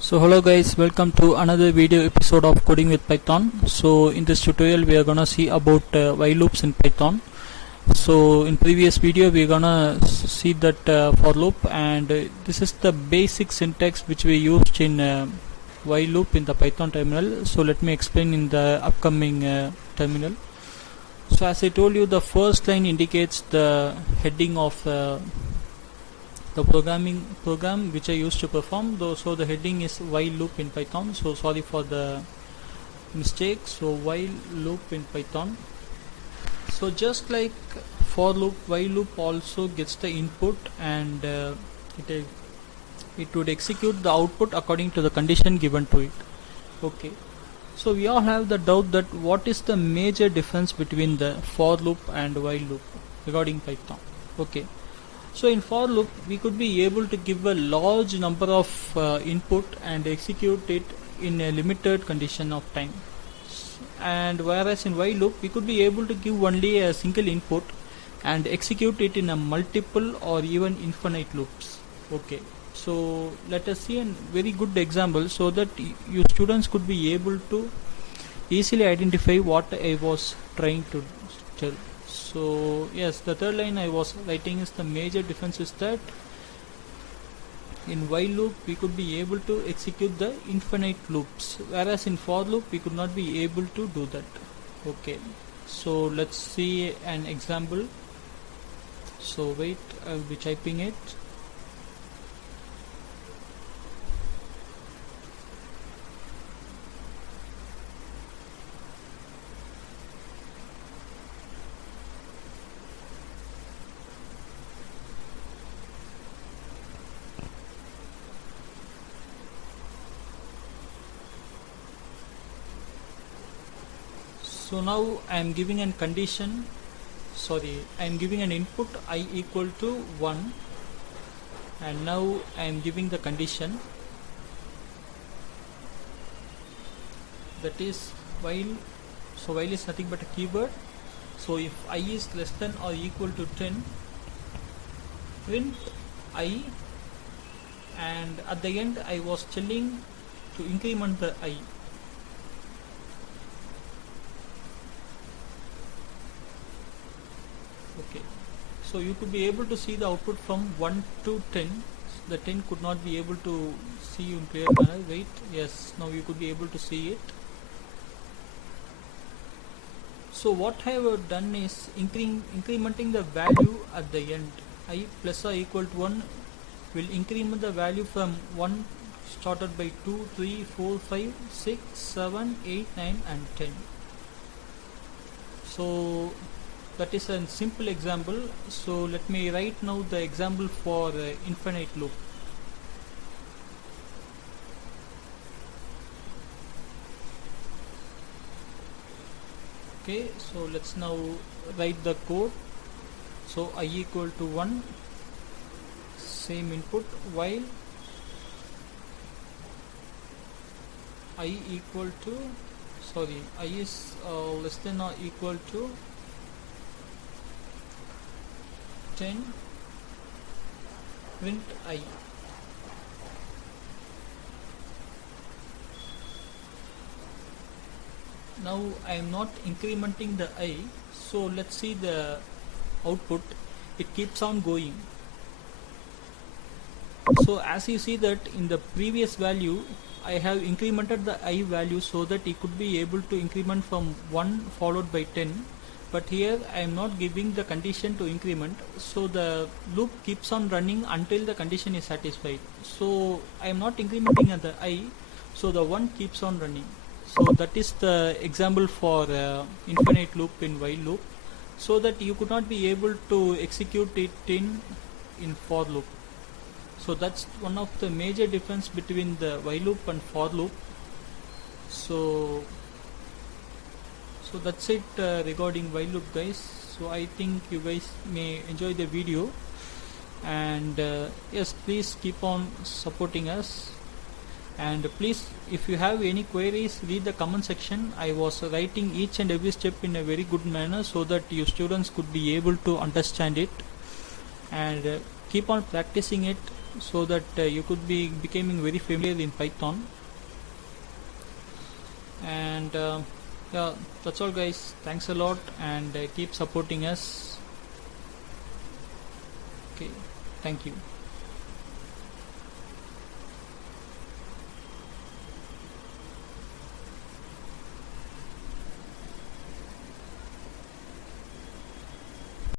So hello guys, welcome to another video episode of Coding with Python. So in this tutorial we are gonna see about while loops in Python. So in previous video we are gonna see that for loop, and this is the basic syntax which we used in while loop in the Python terminal. So let me explain in the upcoming terminal. So as I told you, the first line indicates the heading of the program which I used to perform. So the heading is while loop in Python. So sorry for the mistake. So while loop in Python. So just like for loop, while loop also gets the input, and it would execute the output according to the condition given to it. Okay. So we all have the doubt that what is the major difference between the for loop and while loop regarding Python. Okay. So in for loop we could be able to give a large number of input and execute it in a limited condition of time, and whereas in while loop we could be able to give only a single input and execute it in a multiple or even infinite loops. Okay, so let us see a very good example so that you students could be able to easily identify what I was trying to tell. So yes, the third line I was writing is the major difference is that in while loop we could be able to execute the infinite loops, whereas in for loop we could not be able to do that. Okay, so let's see an example. So wait, I will be typing it. So now I am giving an condition, I am giving an input I equal to 1, and now I am giving the condition, that is while. So while is nothing but a keyword. So if I is less than or equal to 10, print I, and at the end I was telling to increment the I. Okay, so you could be able to see the output from 1 to 10. The 10 could not be able to see you in clear manner. Wait, yes, now you could be able to see it. So what I have done is incrementing the value at the end. I plus or equal to 1 will increment the value from 1 started by 2, 3, 4, 5, 6, 7, 8, 9 and 10. So that is a simple example. So let me write now the example for infinite loop. Okay, so let's now write the code. So I equal to 1, same input, while I equal to, I is less than or equal to 10, print I. Now I am not incrementing the I, so let's see the output. It keeps on going. So as you see that in the previous value I have incremented the I value so that it could be able to increment from 1 followed by 10, but here I am not giving the condition to increment, so the loop keeps on running until the condition is satisfied. So I am not incrementing at the I, so the 1 keeps on running. So that is the example for infinite loop in while loop, so that you could not be able to execute it in for loop. So that's one of the major difference between the while loop and for loop. So that's it regarding while loop, guys. So I think you guys may enjoy the video, and yes, please keep on supporting us, and please, if you have any queries, read the comment section. I was writing each and every step in a very good manner so that you students could be able to understand it, and keep on practicing it so that you could be becoming very familiar in Python. And yeah, that's all guys. Thanks a lot, and keep supporting us. Okay, thank you.